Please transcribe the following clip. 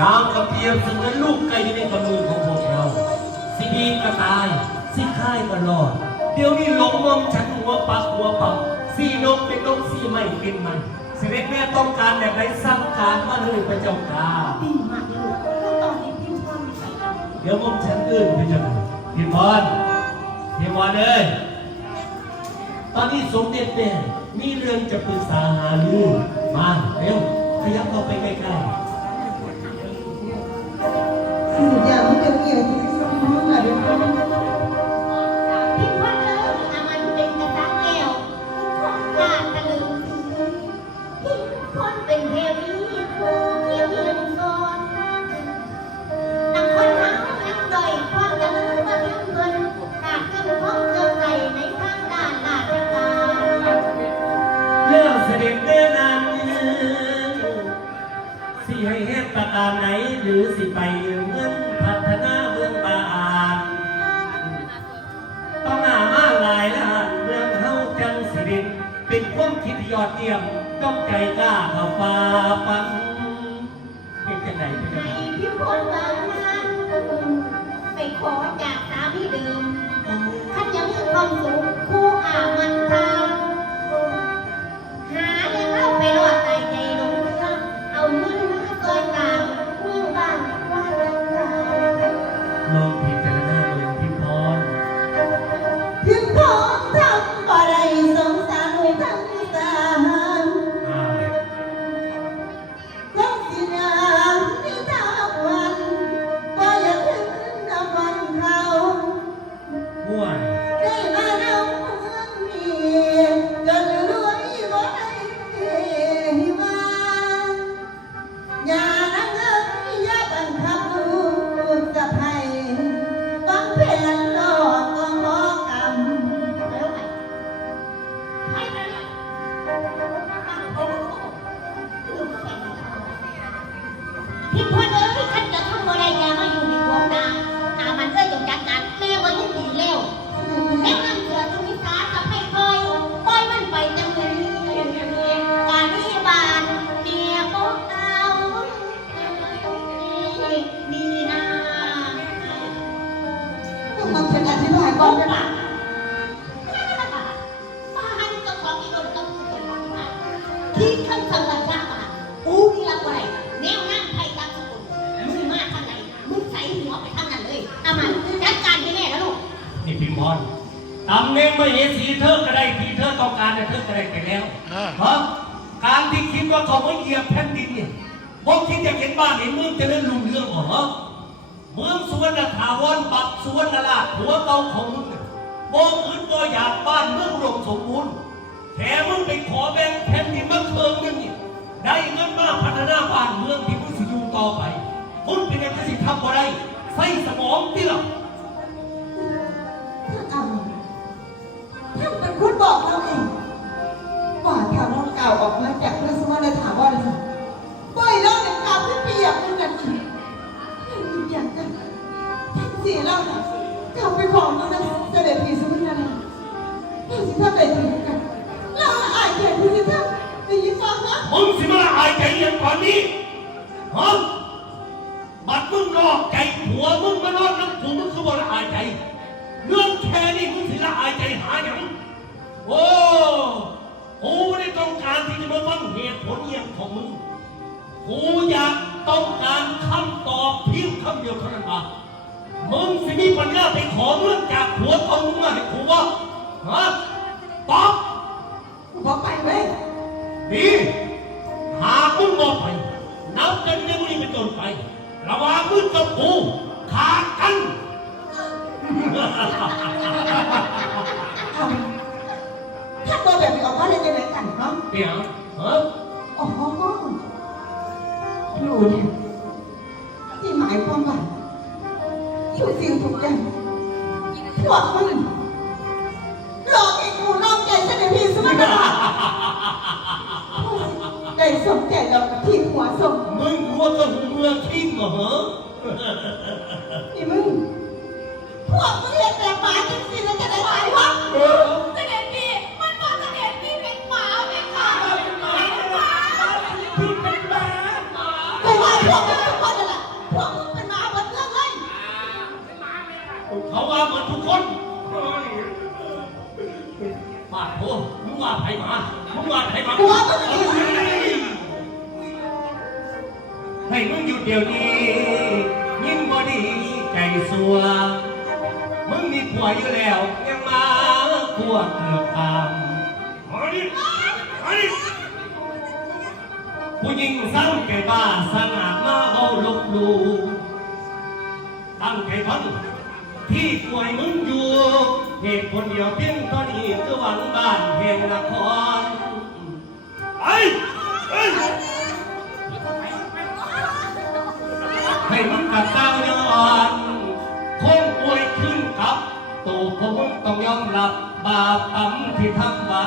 นางกระเพียบเสมือนลูกไก่ในกำมือของพวกเราสิดีก็ตาย สิค่ายก็รอด เดี๋ยวนี้หลงมอมฉันหัวปักหัวปักสีนกเป็นนกสีไม่เป็นมันเสด็จแม่ต้องการแบบไหนสั่งการมาเลยพระเจ้าค่ะดีมากเลยแล้วตอนนี้พี่พ่อมีใครกันเดี๋ยวมอมฉันอื่นพระเจ้าค่ะพี่พรพี่พรเอ้ยตอนนี้สมเด็จแม่มีเรื่องจะปรึกษาหารือมาเร็วขยับเข้าไปใกล้ๆ ไรเป็นค เยี่ยมต้องใจกล้าเข้าฟ้าปังเป็นจังไหนเป็นจังให้ไหนพี่พนบางงานไปขอจากสามีเดิมขัน ม่ บายบก่ออนกนะว่าบ้านเจ้าของอีกคนต้องเป็นคนที่คำสั่งวันว่าอู้นี่ละไรแนวนั่งไทยตามสกุลมึงมาทางไหนมึงใส่หัวไปทางนั้นเลยอามันจัดการที่แน่แล้วลูกนี่พิมพรตำแหน่งมเหสีเธอก็ได้ที่เธอต้องการแต่เธอก็ได้ไปแล้วเพราะการที่คิดว่าเขาไม่เหยียบแผ่นดินเนี่ยบอกคิดอยากเห็นบ้านเห็นเมืองเจะเล่นรุ่งเรืองเหรอ เมืองสุวรรณถาวรปักสุวรรณราชหัวเตาของมึงน่ะบอกอื่นบ่อยากบ้านเมืองรวมสมบูรณ์แถมมึงไปขอแบ่งแผ่นดินมาเคิงนึงนี่ได้เงินมาพัฒนาบ้านเมืองที่มึงสิอยู่ต่อไปมึงเป็นยังไงสิทำบ่ได้ใส่สมองที่หรอ เราสิท่านใดถึงกันเราละอายแก่ผู้ที่ท่านได้ยินฟังนะมึงสิมาละอายใจเย็นก่อนนี้ฮะบัดมึงนอกใจผัวมึงมานอนน้ำกูมึงคือบ่ละอายใจเรื่องแค่นี้มึงสิละอายใจหาอย่างโอ้กูไม่ได้ต้องการที่จะมาฟังเหตุผลเยี่ยงของมึงกูอยากต้องการคำตอบเพียงคำเดียวเท่านั้นว่ามึงสิมีปัญญาไปขอเงินจากผัวของมึงมาให้กูว่าฮะ ตอบบอกไปเว้ยดีหากมึงบอกไปนับกันในวันนี้เป็นต้นไป ระหว่างมึงกับกูขาดกันเอาท่านบอกแบบนี้ออกมาได้ยังไงกันเนาะเดี๋ยวเฮ้ยอ๋อรู้เนี่ยที่หมายความว่าทุกสิ่งทุกอย่างพวกมึง สมใจเรากับที่หัวสมมึงกลัวกับเมืองทิ้งเหรอ นี่มึง ดเดี๋ยวนี้ ยิ่งบ่ดีใจสัว มึงมีผัวอยู่แล้วยังมาขวดเลือกตามมาดิมาดิผู้หญิงสั่งแก่บ้าสง่ามาเอาลบหลูตั้งใจฟังที่ป่วยมึงอยู่เหตุผลเดียวเพียงเท่านี้คือหวังบ้านแห่งนครไปไป ให้มันกับตาย้อนคงป่วยขึ้นกับตัวผมต้องยอมรับบาปกรรมที่ทำไว้